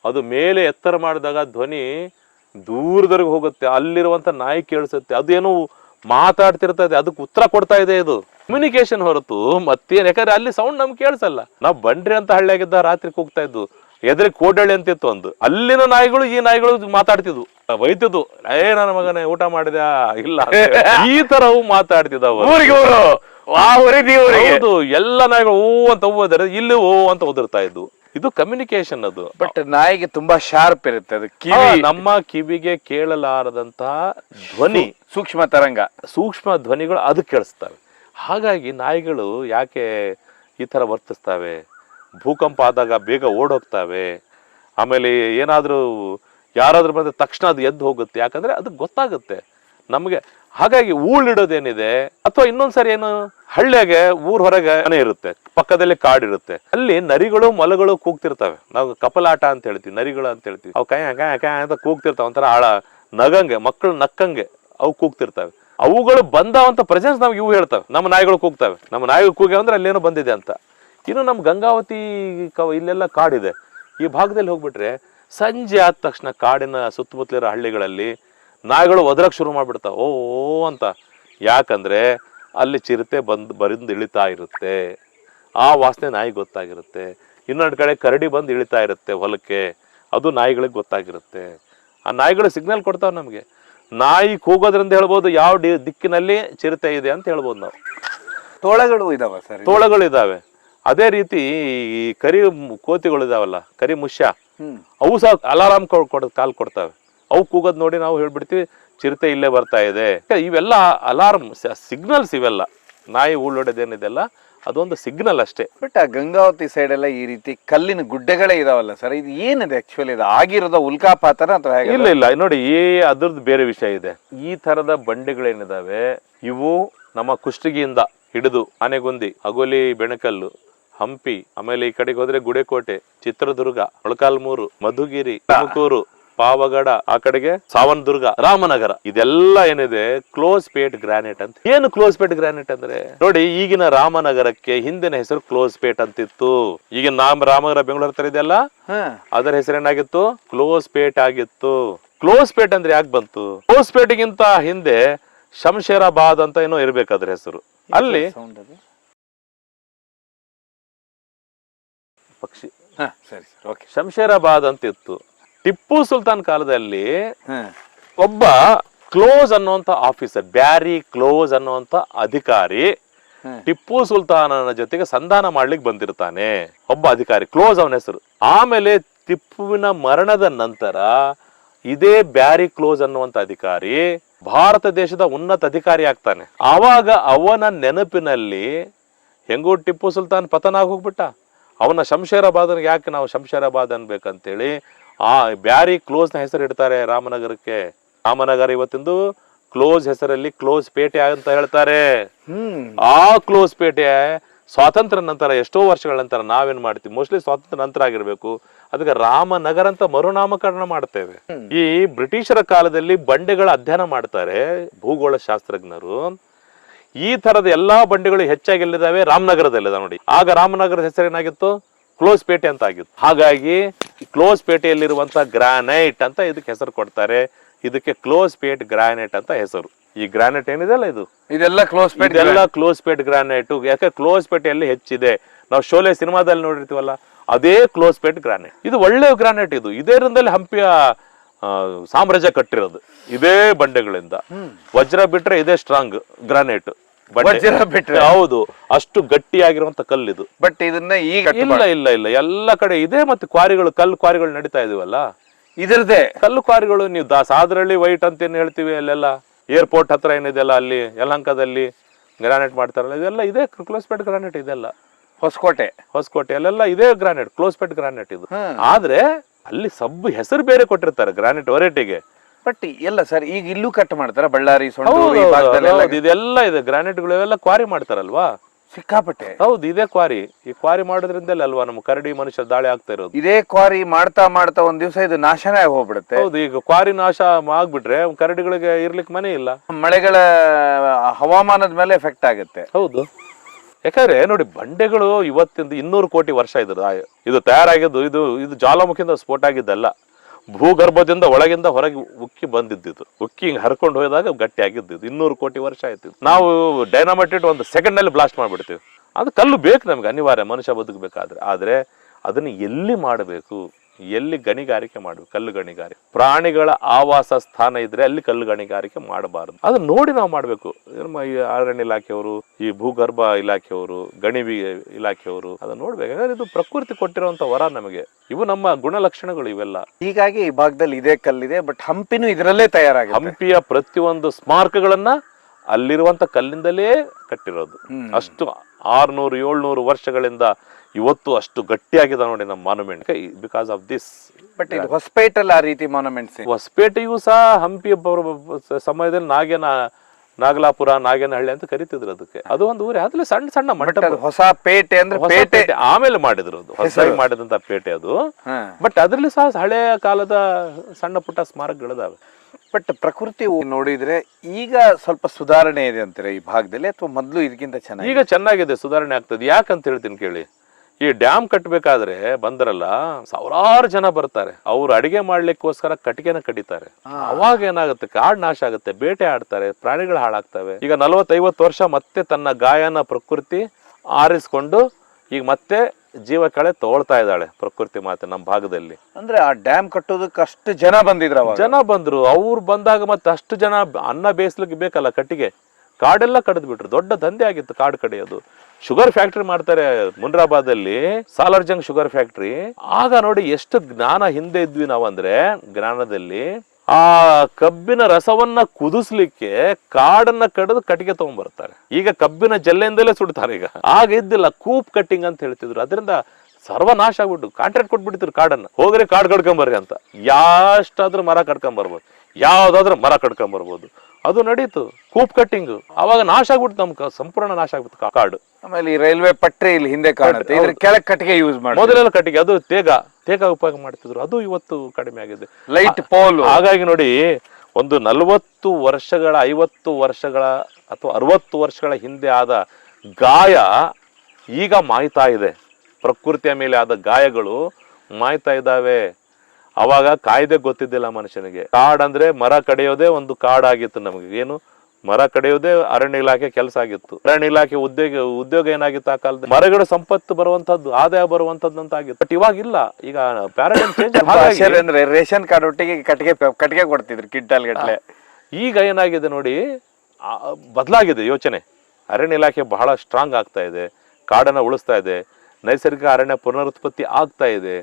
ಅದು ಮೇಲೆ ಎತ್ತರ ಮಾಡಿದಾಗ ಧ್ವನಿ ದೂರದವರೆಗೆ ಹೋಗುತ್ತೆ. ಅಲ್ಲಿರುವಂತ ನಾಯಿ ಕೇಳಿಸುತ್ತೆ. ಅದೇನು ಮಾತಾಡ್ತಿರ್ತದೆ ಅದಕ್ಕೆ ಉತ್ತರ ಕೊಡ್ತಾ ಇದೆ ಇದು. ಕಮ್ಯುನಿಕೇಶನ್ ಹೊರತು ಮತ್ತೇನ್? ಯಾಕಂದ್ರೆ ಅಲ್ಲಿ ಸೌಂಡ್ ನಮ್ಗೆ ಕೇಳಿಸಲ್ಲ. ನಾವು ಬಂಡ್ರಿ ಅಂತ ಹಳ್ಳಿಯಾಗಿದ್ದ ರಾತ್ರಿ ಕೂಗ್ತಾ ಇದ್ದು ಎದುರು ಕೋಡಳ್ಳಿ ಅಂತಿತ್ತು ಒಂದು. ಅಲ್ಲಿನ ನಾಯಿಗಳು ಈ ನಾಯಿಗಳು ಮಾತಾಡ್ತಿದ್ವು. ಬೈತಿದ್ವು ಏ ನನ್ನ ಮಗನೇ ಊಟ ಮಾಡಿದ್ಯಾ? ಇಲ್ಲ ಈ ತರ ಅವು ಮಾತಾಡ್ತಿದ್ದವು ಹೌದು ಎಲ್ಲ ನಾಯಿಗಳು ಓ ಅಂತ ಓದರೆ ಇಲ್ಲಿ ಓ ಅಂತ ಓದಿರ್ತಾ ಇದ್ವು ಇದು ಕಮ್ಯುನಿಕೇಶನ್ ಅದು. ಬಟ್ ನಾಯಿಗೆ ತುಂಬಾ ಶಾರ್ಪ್ ಇರುತ್ತೆ ಅದು ಕಿವಿ. ನಮ್ಮ ಕಿವಿಗೆ ಕೇಳಲಾರದಂತಹ ಧ್ವನಿ. ಸೂಕ್ಷ್ಮ ತರಂಗ. ಸೂಕ್ಷ್ಮ ಧ್ವನಿಗಳು ಅದು ಕೇಳಿಸ್ತವೆ. ಹಾಗಾಗಿ ನಾಯಿಗಳು ಯಾಕೆ ಈ ಥರ ವರ್ತಿಸ್ತವೆ? ಭೂಕಂಪ ಆದಾಗ ಬೇಗ ಓಡೋಗ್ತವೆ. ಆಮೇಲೆ ಏನಾದರೂ ಯಾರಾದರೂ ಬಂದರೆ ತಕ್ಷಣ ಅದು ಎದ್ದು ಹೋಗುತ್ತೆ. ಯಾಕಂದರೆ ಅದು ಗೊತ್ತಾಗುತ್ತೆ. ನಮಗೆ ಹಾಗಾಗಿ ಊಳಿಡೋದೇನಿದೆ? ಅಥವಾ ಇನ್ನೊಂದು ಸರಿ ಏನು? ಹಳ್ಳಿಯಾಗೆ, ಊರ್ ಹೊರಗೆ ಮನೆ ಇರುತ್ತೆ. ಪಕ್ಕದಲ್ಲಿ ಕಾಡಿರುತ್ತೆ. ಅಲ್ಲಿ ನರಿಗಳು, ಮೊಲಗಳು ಕೂಗ್ತಿರ್ತವೆ. ನಾವು ಕಪಲಾಟ ಅಂತ ಹೇಳ್ತೀವಿ, ನರಿಗಳು ಅಂತ ಹೇಳ್ತೀವಿ. ಅವು ಕೈ ಕೈ ಕಾಯ ಅಂತ ಕೂಗ್ತಿರ್ತಾವೆ. ಒಂಥರ ಆಳ ನಗಂಗೆ ಮಕ್ಕಳು ನಕ್ಕಂಗೆ ಅವು ಕೂಗ್ತಿರ್ತವೆ. ಅವುಗಳು ಬಂದಾವಂತ ಪ್ರೆಸೆನ್ಸ್ ನಮ್ಗೆ ಇವು ಹೇಳ್ತವೆ. ನಮ್ಮ ನಾಯಿಗಳು ಕೂಗ್ತವೆ. ನಮ್ಮ ನಾಯಿಗಳು ಕೂಗ್ಯಾವ ಅಂದ್ರೆ ಅಲ್ಲೇನೋ ಬಂದಿದೆ ಅಂತ. ಇನ್ನು ನಮ್ಮ ಗಂಗಾವತಿ ಕವ ಇಲ್ಲೆಲ್ಲ ಕಾಡಿದೆ. ಈ ಭಾಗದಲ್ಲಿ ಹೋಗ್ಬಿಟ್ರೆ ಸಂಜೆ ಆದ ತಕ್ಷಣ ಕಾಡಿನ ಸುತ್ತಮುತ್ತಲಿರೋ ಹಳ್ಳಿಗಳಲ್ಲಿ ನಾಯಿಗಳು ಒದರಕ್ ಶುರು ಮಾಡಿಬಿಡ್ತಾವೆ ಓ ಓ ಅಂತ. ಯಾಕಂದ್ರೆ ಅಲ್ಲಿ ಚಿರತೆ ಬಂದು ಬರಿಂದ ಇಳಿತಾ ಇರುತ್ತೆ. ಆ ವಾಸನೆ ನಾಯಿ ಗೊತ್ತಾಗಿರುತ್ತೆ. ಇನ್ನೊಂದು ಕಡೆ ಕರಡಿ ಬಂದು ಇಳಿತಾ ಇರುತ್ತೆ ಹೊಲಕ್ಕೆ. ಅದು ನಾಯಿಗಳಿಗೆ ಗೊತ್ತಾಗಿರುತ್ತೆ. ಆ ನಾಯಿಗಳು ಸಿಗ್ನಲ್ ಕೊಡ್ತಾವೆ ನಮಗೆ. ನಾಯಿ ಕೂಗೋದ್ರಿಂದ ಹೇಳ್ಬೋದು ಯಾವ ದಿಕ್ಕಿನಲ್ಲಿ ಚಿರತೆ ಇದೆ ಅಂತ ಹೇಳ್ಬೋದು ನಾವು. ತೋಳಗಳು ಇದಾವೆ ಸರ್ ತೋಳಗಳಿದಾವೆ ಅದೇ ರೀತಿ ಈ ಕರಿ ಕೋತಿಗಳು ಇದಾವಲ್ಲ ಕರಿ ಮುಷ್ಯ ಅವು ಸಹ ಅಲಾರಾಮ್ ಕಾಲ್ ಕೊಡ್ತಾವೆ. ಅವು ಕೂಗೋದ್ ನೋಡಿ ನಾವು ಹೇಳ್ಬಿಡ್ತೀವಿ ಚಿರತೆ ಇಲ್ಲೇ ಬರ್ತಾ ಇದೆ. ಇವೆಲ್ಲ ಅಲಾರ್ಮ್ ಸಿಗ್ನಲ್ಸ್ ಇವೆಲ್ಲ. ನಾಯಿ ಉಳ್ಳೊಡೆದೇನಿದೆಲ್ಲ ಅದೊಂದು ಸಿಗ್ನಲ್ ಅಷ್ಟೇ. ಬಟ್ ಆ ಗಂಗಾವತಿ ಸೈಡ್ ಎಲ್ಲ ಈ ರೀತಿ ಕಲ್ಲಿನ ಗುಡ್ಡೆಗಳೇ ಇದಾವಲ್ಲ ಸರ್ ಇದು ಏನಿದೆ ಆಕ್ಚುಲಿ ಇದು? ಆಗಿರೋದ ಉಲ್ಕಾಪಾತನ ಅಥವಾ ಹೇಗೆ? ಇಲ್ಲ ಇಲ್ಲ. ನೋಡಿ ಈ ಅದ್ರದ್ದು ಬೇರೆ ವಿಷಯ ಇದೆ. ಈ ತರದ ಬಂಡೆಗಳೇನಿದಾವೆ ಇವು ನಮ್ಮ ಕುಷ್ಟಗಿಯಿಂದ ಹಿಡಿದು ಆನೆಗುಂದಿ ಅಗೋಲಿ ಬೆಣಕಲ್ಲು ಹಂಪಿ ಆಮೇಲೆ ಈ ಕಡೆಗೆ ಹೋದ್ರೆ ಗುಡೆಕೋಟೆ ಚಿತ್ರದುರ್ಗ ಮೊಳಕಾಲ್ಮೂರು ಮಧುಗಿರಿ ತುಮಕೂರು ಪಾವಗಡ ಆ ಕಡೆಗೆ ಸಾವನದುರ್ಗ ರಾಮನಗರ. ಇದೆಲ್ಲ ಏನಿದೆ? ಕ್ಲೋಸ್ ಪೇಟ್ ಗ್ರಾನೈಟ್ ಅಂತ. ಏನು ಕ್ಲೋಸ್ ಪೇಟ್ ಗ್ರಾನೈಟ್ ಅಂದ್ರೆ? ನೋಡಿ ಈಗಿನ ರಾಮನಗರಕ್ಕೆ ಹಿಂದಿನ ಹೆಸರು ಕ್ಲೋಸ್ ಪೇಟ್ ಅಂತಿತ್ತು. ಈಗಿನ ನಾಮ ರಾಮನಗರ ಬೆಂಗಳೂರು ತರ ಇದೆಯಲ್ಲ? ಅದರ ಹೆಸರು ಹೆಸರೇನಾಗಿತ್ತು ಕ್ಲೋಸ್ ಪೇಟ್ ಆಗಿತ್ತು. ಕ್ಲೋಸ್ ಪೇಟ್ ಅಂದ್ರೆ ಯಾಕೆ ಬಂತು? ಕ್ಲೋಸ್ ಪೇಟ್ಗಿಂತ ಹಿಂದೆ ಶಂಶೇರಾಬಾದ್ ಅಂತ ಏನೋ ಇರ್ಬೇಕು ಅದ್ರ ಹೆಸರು. ಅಲ್ಲಿ ಪಕ್ಷಿ. ಹಾ ಸರಿ ಶಂಶೇರಾಬಾದ್ ಅಂತ ಇತ್ತು ಟಿಪ್ಪು ಸುಲ್ತಾನ್ ಕಾಲದಲ್ಲಿ ಒಬ್ಬ ಕ್ಲೋಸ್ ಅನ್ನುವಂತ ಆಫೀಸರ್ ಬ್ಯಾರಿ ಕ್ಲೋಸ್ ಅನ್ನುವಂತ ಅಧಿಕಾರಿ. ಟಿಪ್ಪು ಸುಲ್ತಾನನ ಜೊತೆಗೆ ಸಂಧಾನ ಮಾಡ್ಲಿಕ್ಕೆ ಬಂದಿರ್ತಾನೆ. ಒಬ್ಬ ಅಧಿಕಾರಿ ಕ್ಲೋಸ್ ಅವನ ಹೆಸರು. ಆಮೇಲೆ ಟಿಪ್ಪುವಿನ ಮರಣದ ನಂತರ ಇದೇ ಬ್ಯಾರಿ ಕ್ಲೋಸ್ ಅನ್ನುವಂತ ಅಧಿಕಾರಿ ಭಾರತ ದೇಶದ ಉನ್ನತ ಅಧಿಕಾರಿ ಆಗ್ತಾನೆ. ಆವಾಗ ಅವನ ನೆನಪಿನಲ್ಲಿ ಹೆಂಗೂ ಟಿಪ್ಪು ಸುಲ್ತಾನ್ ಪತನ ಆಗೋಗ್ಬಿಟ್ಟ. ಅವನ ಶಂಶೇರಾಬಾದ್ ಯಾಕೆ ನಾವು ಶಂಶೇರಾಬಾದ್ ಅನ್ಬೇಕಂತೇಳಿ ಆ ಬ್ಯಾರಿ ಕ್ಲೋಸ್ನ ಹೆಸರು ಇಡ್ತಾರೆ ರಾಮನಗರಕ್ಕೆ. ರಾಮನಗರ ಇವತ್ತಿಂದು ಕ್ಲೋಸ್ ಹೆಸರಲ್ಲಿ ಕ್ಲೋಸ್ ಪೇಟೆ ಅಂತ ಹೇಳ್ತಾರೆ. ಆ ಕ್ಲೋಸ್ ಪೇಟೆ ಸ್ವಾತಂತ್ರ್ಯ ನಂತರ ಎಷ್ಟೋ ವರ್ಷಗಳ ನಂತರ ನಾವೇನ್ ಮಾಡ್ತೀವಿ? ಮೋಸ್ಟ್ಲಿ ಸ್ವಾತಂತ್ರ್ಯ ನಂತರ ಆಗಿರ್ಬೇಕು. ಅದಕ್ಕೆ ರಾಮನಗರ ಅಂತ ಮರುನಾಮಕರಣ ಮಾಡ್ತೇವೆ. ಈ ಬ್ರಿಟಿಷರ ಕಾಲದಲ್ಲಿ ಬಂಡೆಗಳ ಅಧ್ಯಯನ ಮಾಡ್ತಾರೆ ಭೂಗೋಳ ಶಾಸ್ತ್ರಜ್ಞರು ಈ ತರದ ಎಲ್ಲಾ ಬಂಡೆಗಳು ಹೆಚ್ಚಾಗಿ ಎಲ್ಲಿದ್ದಾವೆ ರಾಮನಗರದಲ್ಲಿದ್ದಾವೆ ನೋಡಿ. ಆಗ ರಾಮನಗರದ ಹೆಸರೇನಾಗಿತ್ತು ಕ್ಲೋಸ್ ಪೇಟೆ ಅಂತ ಆಗಿತ್ತು. ಹಾಗಾಗಿ ಕ್ಲೋಸ್ ಪೇಟೆಯಲ್ಲಿರುವಂಥ ಗ್ರಾನೈಟ್ ಅಂತ ಇದಕ್ಕೆ ಹೆಸರು ಕೊಡ್ತಾರೆ. ಇದಕ್ಕೆ ಕ್ಲೋಸ್ ಪೇಟ್ ಗ್ರಾನೈಟ್ ಅಂತ ಹೆಸರು. ಈ ಗ್ರಾನೈಟ್ ಏನಿದೆಲ್ಲ ಇದು? ಇದೆಲ್ಲ ಕ್ಲೋಸ್ ಪೇಟ್ ಇದೆಲ್ಲ ಕ್ಲೋಸ್ ಪೇಟ್ ಗ್ರಾನೈಟ್. ಯಾಕೆ ಕ್ಲೋಸ್ ಪೇಟೆಯಲ್ಲಿ ಹೆಚ್ಚಿದೆ? ನಾವು ಶೋಲೆ ಸಿನಿಮಾದಲ್ಲಿ ನೋಡಿರ್ತೀವಲ್ಲ ಅದೇ ಕ್ಲೋಸ್ ಪೇಟ್ ಗ್ರಾನೈಟ್. ಇದು ಒಳ್ಳೆ ಗ್ರಾನೈಟ್ ಇದು. ಇದರಿಂದಲೇ ಹಂಪಿಯ ಸಾಮ್ರಾಜ್ಯ ಕಟ್ಟಿರೋದು. ಇದೇ ಬಂಡೆಗಳಿಂದ. ವಜ್ರ ಬಿಟ್ರೆ ಇದೇ ಸ್ಟ್ರಾಂಗ್ ಗ್ರಾನೈಟ್. ವಜ್ರ ಬಿಟ್ರೆ? ಹೌದು ಅಷ್ಟು ಗಟ್ಟಿಯಾಗಿರುವಂತ ಕಲ್ಲಿದು. ಬಟ್ ಇದನ್ನ ಈಗ ಇಲ್ಲ ಇಲ್ಲ ಇಲ್ಲ ಎಲ್ಲ ಕಡೆ ಇದೆ ಮತ್ತೆ ಕ್ವಾರಿಗಳು ಕಲ್ಲು ಕ್ವಾರಿಗಳು ನಡೀತಾ ಇದೀವಲ್ಲ? ಇದರದೇ ಕಲ್ಲು ಕ್ವಾರಿಗಳು ನೀವು ದಾಸ ಅದರಲ್ಲಿ ವೈಟ್ ಅಂತ ಏನ್ ಹೇಳ್ತೀವಿ ಅಲ್ಲೆಲ್ಲ? ಏರ್ಪೋರ್ಟ್ ಹತ್ರ ಏನಿದೆಯಲ್ಲ ಅಲ್ಲಿ ಯಲಹಂಕದಲ್ಲಿ ಗ್ರಾನೈಟ್ ಮಾಡ್ತಾರಲ್ಲ ಇದೆಲ್ಲ ಇದೆ ಕ್ಲೋಸ್ ಪೆಟ್ ಗ್ರಾನೈಟ್ ಇದೆಲ್ಲ. ಹೊಸಕೋಟೆ. ಹೊಸಕೋಟೆ ಅಲ್ಲೆಲ್ಲ ಇದೇ ಗ್ರಾನೈಟ್ ಕ್ಲೋಸ್ ಪೆಟ್ ಗ್ರಾನೈಟ್ ಇದು. ಆದ್ರೆ ಅಲ್ಲಿ ಸಬ್ ಹೆಸರು ಬೇರೆ ಕೊಟ್ಟಿರ್ತಾರೆ ಗ್ರಾನೈಟ್ ವೆರೈಟಿಗೆ ಬಟ್ ಎಲ್ಲ ಸರ್ ಈಗ ಇಲ್ಲೂ ಕಟ್ ಮಾಡ್ತಾರ? ಬಳ್ಳಾರಿ ಸೊಂಟೂರು ಈ ಭಾಗದಲ್ಲೆಲ್ಲ ಹೌದು, ಇದೆಲ್ಲ ಇದೆ ಗ್ರಾನೈಟ್ಗಳು ಇವೆಲ್ಲ ಕ್ವಾರಿ ಮಾಡ್ತಾರಲ್ವಾ? ಸಿಕ್ಕಾಪಟ್ಟೆ. ಹೌದು ಇದೇ ಕ್ವಾರಿ. ಈ ಕ್ವಾರಿ ಮಾಡೋದ್ರಿಂದಲೇ ಅಲ್ವಾ ನಮ್ಮ ಕರಡಿ ಮನುಷ್ಯ ದಾಳಿ ಆಗ್ತಾ ಇರೋದು? ಇದೇ ಕ್ವಾರಿ ಮಾಡ್ತಾ ಮಾಡ್ತಾ ಒಂದ್ ದಿವಸ ಇದು ನಾಶನೇ ಆಗಿ ಹೋಗ್ಬಿಡುತ್ತೆ. ಹೌದು ಈಗ ಕ್ವಾರಿ ನಾಶ ಆಗ್ಬಿಟ್ರೆ ಕರಡಿಗಳಿಗೆ ಇರ್ಲಿಕ್ಕೆ ಮನೆ ಇಲ್ಲ. ಮಳೆಗಳ ಹವಾಮಾನದ ಮೇಲೆ ಎಫೆಕ್ಟ್ ಆಗುತ್ತೆ. ಹೌದು. ಯಾಕಂದ್ರೆ ನೋಡಿ ಬಂಡೆಗಳು ಇವತ್ತಿಂದ ಇನ್ನೂರು ಕೋಟಿ ವರ್ಷ ಇದ್ರು ಇದು ತಯಾರಾಗಿದ್ದು ಇದು ಇದು ಜ್ವಾಲಾಮುಖಿಯಿಂದ ಸ್ಫೋಟ ಆಗಿದ್ದಲ್ಲ. ಭೂಗರ್ಭದಿಂದ ಒಳಗಿಂದ ಹೊರಗೆ ಉಕ್ಕಿ ಬಂದಿದ್ದು ಉಕ್ಕಿ ಹಿಂಗೆ ಹರ್ಕೊಂಡು ಹೋದಾಗ ಗಟ್ಟಿ ಆಗಿದ್ದು ಇನ್ನೂರು ಕೋಟಿ ವರ್ಷ ಆಯ್ತು ನಾವು ಡೈನಮೈಟ್ ಇಟ್ಟು ಒಂದು ಸೆಕೆಂಡ್ನಲ್ಲಿ ಬ್ಲಾಸ್ಟ್ ಮಾಡಿಬಿಡ್ತೀವಿ. ಅದು ಕಲ್ಲು ಬೇಕು ನಮ್ಗೆ, ಅನಿವಾರ್ಯ. ಮನುಷ್ಯ ಬದುಕಬೇಕಾದ್ರೆ. ಆದ್ರೆ ಅದನ್ನ ಎಲ್ಲಿ ಮಾಡಬೇಕು? ಎಲ್ಲಿ ಗಣಿಗಾರಿಕೆ ಮಾಡಬೇಕು ಕಲ್ಲು ಗಣಿಗಾರಿಕೆ. ಪ್ರಾಣಿಗಳ ಆವಾಸ ಸ್ಥಾನ ಇದ್ರೆ ಅಲ್ಲಿ ಕಲ್ಲು ಗಣಿಗಾರಿಕೆ ಮಾಡಬಾರದು. ಅದನ್ನ ನೋಡಿ ನಾವು ಮಾಡಬೇಕು. ಅರಣ್ಯ ಇಲಾಖೆಯವರು ಈ ಭೂಗರ್ಭ ಇಲಾಖೆಯವರು ಗಣಿ ವಿ- ಇಲಾಖೆಯವರು ಅದನ್ನ ನೋಡ್ಬೇಕು. ಯಾಕಂದ್ರೆ ಇದು ಪ್ರಕೃತಿ ಕೊಟ್ಟಿರುವಂತ ವರ ನಮಗೆ. ಇವು ನಮ್ಮ ಗುಣಲಕ್ಷಣಗಳು ಇವೆಲ್ಲ. ಹೀಗಾಗಿ ಈ ಭಾಗದಲ್ಲಿ ಇದೇ ಕಲ್ಲಿದೆ ಬಟ್ ಹಂಪಿನೂ ಇದರಲ್ಲೇ ತಯಾರಾಗಿದೆ ಹಂಪಿಯ ಪ್ರತಿಯೊಂದು ಸ್ಮಾರಕಗಳನ್ನ ಅಲ್ಲಿರುವಂತ ಕಲ್ಲಿಂದಲೇ ಕಟ್ಟಿರೋದು. ಅಷ್ಟು ಆರ್ನೂರು ಏಳ್ನೂರು ವರ್ಷಗಳಿಂದ ಇವತ್ತು ಅಷ್ಟು ಗಟ್ಟಿಯಾಗಿದೆ ನೋಡಿ ನಮ್ಮ monument because of this but ಇದು ಹೊಸಪೇಟೆಲ್ಲ ಆ ರೀತಿ ಮಾನ್ಯುಮೆಂಟ್ಸ್ ಹೊಸಪೇಟೆಯೂ ಸಹ ಹಂಪಿ ಸಮಯದಲ್ಲಿ ನಾಗೇನ ನಾಗಲಾಪುರ ನಾಗೇನಹಳ್ಳಿ ಅಂತ ಕರಿತಿದ್ರು ಅದಕ್ಕೆ. ಅದು ಒಂದು ಊರೇ. ಅದ್ರಲ್ಲಿ ಸಣ್ಣ ಸಣ್ಣ ಮಠ ಮಂಟಪ ಹೊಸ ಪೇಟೆ ಅಂದ್ರೆ ಪೇಟೆ ಆಮೇಲೆ ಮಾಡಿದ್ರು ಅದು. ಹೊಸದಾಗಿ ಮಾಡಿದಂತ ಪೇಟೆ ಅದು. ಬಟ್ ಅದ್ರಲ್ಲಿ ಸಹ ಹಳೆಯ ಕಾಲದ ಸಣ್ಣ ಪುಟ್ಟ ಸ್ಮಾರಕಗಳಿದಾವೆ. ಬಟ್ ಪ್ರಕೃತಿ ನೋಡಿದ್ರೆ ಈಗ ಸ್ವಲ್ಪ ಸುಧಾರಣೆ ಇದೆ ಅಂತಾರೆ ಈ ಭಾಗದಲ್ಲಿ? ಅಥವಾ ಮೊದಲು ಇದಕ್ಕಿಂತ ಚೆನ್ನಾಗಿ ಈಗ ಚೆನ್ನಾಗಿದೆ ಸುಧಾರಣೆ ಆಗ್ತದೆ. ಯಾಕಂತ ಹೇಳ್ತೀನಿ ಕೇಳಿ. ಈ ಡ್ಯಾಮ್ ಕಟ್ಟಬೇಕಾದ್ರೆ ಬಂದ್ರಲ್ಲ ಸಾವಿರಾರು ಜನ ಬರ್ತಾರೆ. ಅವ್ರು ಅಡಿಗೆ ಮಾಡ್ಲಿಕ್ಕೋಸ್ಕರ ಕಟ್ಟಿಗೆನ ಕಡಿತಾರೆ. ಅವಾಗ ಏನಾಗುತ್ತೆ ಕಾಡ್ ನಾಶ ಆಗುತ್ತೆ ಬೇಟೆ ಆಡ್ತಾರೆ ಪ್ರಾಣಿಗಳು ಹಾಳಾಗ್ತವೆ. ಈಗ ನಲವತ್ತೈವತ್ತು ವರ್ಷ ಮತ್ತೆ ತನ್ನ ಗಾಯನ ಪ್ರಕೃತಿ ಆರಿಸ್ಕೊಂಡು ಈಗ ಮತ್ತೆ ಜೀವ ಕಳೆ ತಗೊಳ್ತಾ ಇದ್ದಾಳೆ ಪ್ರಕೃತಿ ಮಾತೆ ನಮ್ಮ ಭಾಗದಲ್ಲಿ. ಅಂದ್ರೆ ಆ ಡ್ಯಾಮ್ ಕಟ್ಟೋದಕ್ಕೆ ಅಷ್ಟು ಜನ ಬಂದಿದ್ರು ಜನ ಬಂದ್ರು. ಅವ್ರು ಬಂದಾಗ ಮತ್ತೆ ಅಷ್ಟು ಜನ ಅನ್ನ ಬೇಯಿಸ್ಲಿಕ್ಕೆ ಬೇಕಲ್ಲ ಕಟ್ಟಿಗೆ. ಕಾಡೆಲ್ಲ ಕಡಿದು ಬಿಟ್ರು. ದೊಡ್ಡ ದಂಧೆ ಆಗಿತ್ತು ಕಾಡು ಕಡಿಯೋದು. ಶುಗರ್ ಫ್ಯಾಕ್ಟ್ರಿ ಮಾಡ್ತಾರೆ ಮುನ್ರಾಬಾದಲ್ಲಿ, ಸಾಲಾರ್ಜಂಗ್ ಶುಗರ್ ಫ್ಯಾಕ್ಟ್ರಿ. ಆಗ ನೋಡಿ ಎಷ್ಟು ಜ್ಞಾನ ಹಿಂದೆ ಇದ್ವಿ ನಾವು ಅಂದ್ರೆ ಜ್ಞಾನದಲ್ಲಿ. ಆ ಕಬ್ಬಿನ ರಸವನ್ನ ಕುದಿಸ್ಲಿಕ್ಕೆ ಕಾಡನ್ನ ಕಡಿದು ಕಟ್ಟಿಗೆ ತಗೊಂಡ್ಬರ್ತಾರೆ ಈಗ ಕಬ್ಬಿನ ಜಲ್ಲೆಯಿಂದಲೇ ಸುಡ್ತಾರೆ ಈಗ. ಆಗ ಇದ್ದಿಲ್ಲ, ಕೂಪ್ ಕಟ್ಟಿಂಗ್ ಅಂತ ಹೇಳ್ತಿದ್ರು. ಅದರಿಂದ ಸರ್ವನಾಶ ಆಗ್ಬಿಟ್ಟು ಕಾಂಟ್ರಾಕ್ಟ್ ಕೊಟ್ಬಿಡ್ತಿದ್ರು ಕಾಡನ್ನ. ಹೋಗ್ರಿ ಕಾಡ್ ಕಡ್ಕೊಂಬರ್ರಿ ಅಂತ. ಯಾಷ್ಟಾದ್ರೂ ಮರ ಕಡ್ಕೊಂಬರ್ಬೋದು. ಯಾವ್ದಾದ್ರೂ ಮರ ಕಡ್ಕೊಂಬರ್ಬೋದು. ಅದು ನಡೀತು. Coupe cutting. ಅವಾಗ ನಾಶ ಆಗ್ಬಿಡ್ತು ನಮ್ ಸಂಪೂರ್ಣ ನಾಶ ಆಗ್ಬಿಡ್ತು ಕಾಡು. ಆಮೇಲೆ ಈ ರೈಲ್ವೆ ಪಟ್ರಿ ಇಲ್ಲಿ ಹಿಂದೆ ಕಾಣುತ್ತೆ. ಇದ್ರ ಕೆಳಗ್ ಕಟ್ಟಿಗೆ ಯೂಸ್ ಮಾಡಿ ಮೊದಲೆಲ್ಲ ಕಟ್ಟಿಗೆ ಅದು ತೇಗ ತೇಗ ಉಪಯೋಗ ಮಾಡ್ತಿದ್ರು. ಅದು ಇವತ್ತು ಕಡಿಮೆ ಆಗಿದೆ. ಲೈಟ್ ಪೋಲ್ ಹಾಗಾಗಿ ನೋಡಿ ಒಂದು ನಲವತ್ತು ವರ್ಷಗಳ ಐವತ್ತು ವರ್ಷಗಳ ಅಥವಾ ಅರವತ್ತು ವರ್ಷಗಳ ಹಿಂದೆ ಆದ ಗಾಯ ಈಗ ಮಾಯ್ತಾ ಇದೆ. ಪ್ರಕೃತಿಯ ಮೇಲೆ ಆದ ಗಾಯಗಳು ಮಾಯ್ತಾ ಇದ್ದಾವೆ. ಅವಾಗ ಕಾಯ್ದೆ ಗೊತ್ತಿದ್ದಿಲ್ಲ ಮನುಷ್ಯನಿಗೆ. ಕಾಡಂದ್ರೆ ಮರ ಕಡಿಯೋದೇ ಒಂದು ಕಾಡಾಗಿತ್ತು ನಮಗೆ. ಏನು? ಮರ ಕಡಿಯೋದೇ ಅರಣ್ಯ ಇಲಾಖೆ ಕೆಲಸ ಆಗಿತ್ತು. ಅರಣ್ಯ ಇಲಾಖೆ ಉದ್ಯೋಗ ಉದ್ಯೋಗ ಏನಾಗಿತ್ತು ಆ ಕಾಲದ ಮರಗಳ ಸಂಪತ್ತು ಬರುವಂತದ್ದು ಆದಾಯ ಬರುವಂತದ್ದು ಅಂತ ಆಗಿತ್ತು ಬಟ್ ಇವಾಗ ಇಲ್ಲ. ಈಗ ಪ್ಯಾರಾಡೈಮ್ ಚೇಂಜ್ ಅಂದ್ರೆ ರೇಷನ್ ಕಾರ್ಡ್ ಒಟ್ಟಿಗೆ ಕಟ್ಟಿಗೆ ಕಟ್ಟಿಗೆ ಕೊಡ್ತಿದ್ರು ಕಿಟ್ಟಲ್ ಗಟ್ಲೆ. ಈಗ ಏನಾಗಿದೆ ನೋಡಿ ಬದಲಾಗಿದೆ ಯೋಚನೆ. ಅರಣ್ಯ ಇಲಾಖೆ ಬಹಳ ಸ್ಟ್ರಾಂಗ್ ಆಗ್ತಾ ಇದೆ. ಕಾಡನ್ನ ಉಳಿಸ್ತಾ ಇದೆ. ನೈಸರ್ಗಿಕ ಅರಣ್ಯ ಪುನರುತ್ಪತ್ತಿ ಆಗ್ತಾ ಇದೆ.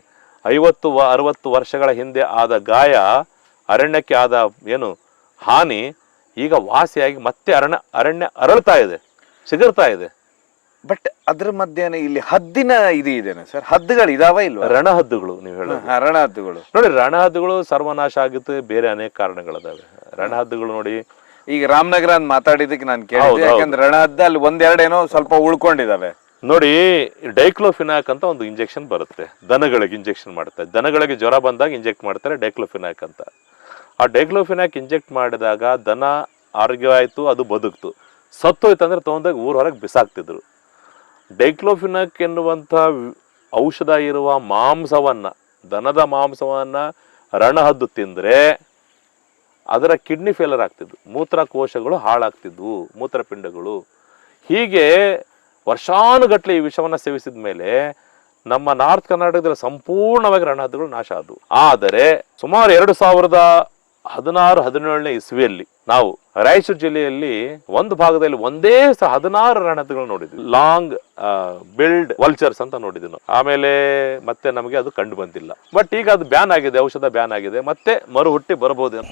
ಐವತ್ತು ಅರವತ್ತು ವರ್ಷಗಳ ಹಿಂದೆ ಆದ ಗಾಯ ಅರಣ್ಯಕ್ಕೆ ಆದ ಏನು ಹಾನಿ ಈಗ ವಾಸಿಯಾಗಿ ಮತ್ತೆ ಅರಣ್ಯ ಅರಣ್ಯ ಅರಳ್ತಾ ಇದೆ ಸಿಗರ್ತಾ ಇದೆ. ಬಟ್ ಅದ್ರ ಮಧ್ಯೆ ಇಲ್ಲಿ ಹದ್ದಿನ ಇದು ಇದೆನಾ ಸರ್? ಹದ್ದುಗಳು ಇದಾವ ಇಲ್ವಾ? ರಣಹದ್ದುಗಳು ನೀವು ಹೇಳೋದು. ಹಾ, ರಣ ನೋಡಿ ರಣಹದ್ದುಗಳು ಸರ್ವನಾಶ ಆಗುತ್ತೆ ಬೇರೆ ಅನೇಕ ಕಾರಣಗಳಿದಾವೆ. ರಣಹದ್ದುಗಳು ನೋಡಿ. ಈಗ ರಾಮನಗರ ಅಂತ ಮಾತಾಡಿದಕ್ಕೆ ನಾನು ಕೇಳಿದೆ ಹೌದು. ಯಾಕಂದ್ರೆ ರಣ ಹದ್ದು ಅಲ್ಲಿ ಒಂದೆರಡೇನೋ ಸ್ವಲ್ಪ ಉಳ್ಕೊಂಡಿದಾವೆ. ನೋಡಿ, ಡೈಕ್ಲೋಫಿನಾಕ್ ಅಂತ ಒಂದು ಇಂಜೆಕ್ಷನ್ ಬರುತ್ತೆ. ದನಗಳಿಗೆ ಇಂಜೆಕ್ಷನ್ ಮಾಡುತ್ತೆ. ದನಗಳಿಗೆ ಜ್ವರ ಬಂದಾಗ ಇಂಜೆಕ್ಟ್ ಮಾಡ್ತಾರೆ ಡೈಕ್ಲೋಫಿನಾಕ್ ಅಂತ. ಆ ಡೈಕ್ಲೋಫಿನಾಕ್ ಇಂಜೆಕ್ಟ್ ಮಾಡಿದಾಗ ದನ ಆರೋಗ್ಯವಾಯಿತು, ಅದು ಬದುಕ್ತು. ಸತ್ತೋಯ್ತು ಅಂದ್ರೆ ತೊಗೊಂಡಾಗ ಊರ ಹೊರಗೆ ಬಿಸಾಕ್ತಿದ್ರು. ಡೈಕ್ಲೋಫಿನಾಕ್ ಎನ್ನುವಂಥ ಔಷಧ ಇರುವ ಮಾಂಸವನ್ನ, ದನದ ಮಾಂಸವನ್ನ ರಣಹದ್ದು ತಿಂದ್ರೆ ಅದರ ಕಿಡ್ನಿ ಫೇಲರ್ ಆಗ್ತಿದ್ವು. ಮೂತ್ರಕೋಶಗಳು ಹಾಳಾಗ್ತಿದ್ವು, ಮೂತ್ರಪಿಂಡಗಳು. ಹೀಗೆ ವರ್ಷಾನುಗಟ್ಲೆ ಈ ವಿಷವನ್ನ ಸೇವಿಸಿದ ಮೇಲೆ ನಮ್ಮ ನಾರ್ತ್ ಕರ್ನಾಟಕದಲ್ಲಿ ಸಂಪೂರ್ಣವಾಗಿ ರಣಹದ್ದುಗಳು ನಾಶ ಆದವು. ಆದರೆ ಸುಮಾರು ಎರಡು ಸಾವಿರದ ಹದಿನಾರು, ಹದಿನೇಳನೇ ಇಸ್ವಿಯಲ್ಲಿ ನಾವು ರಾಯಚೂರು ಜಿಲ್ಲೆಯಲ್ಲಿ ಒಂದು ಭಾಗದಲ್ಲಿ ಒಂದೇ ಸಹ ಹದಿನಾರು ರಣಹದ್ದುಗಳು ನೋಡಿದ್ವಿ. ಲಾಂಗ್ ಬಿಲ್ಡ್, ವಲ್ಚರ್ಸ್ ಅಂತ ನೋಡಿದ್ವಿ ಆಮೇಲೆ ಮತ್ತೆ ನಮಗೆ ಅದು ಕಂಡು ಬಂದಿಲ್ಲ. ಬಟ್ ಈಗ ಅದು ಬ್ಯಾನ್ ಆಗಿದೆ, ಔಷಧ ಬ್ಯಾನ್ ಆಗಿದೆ. ಮತ್ತೆ ಮರುಹುಟ್ಟಿ ಬರಬಹುದು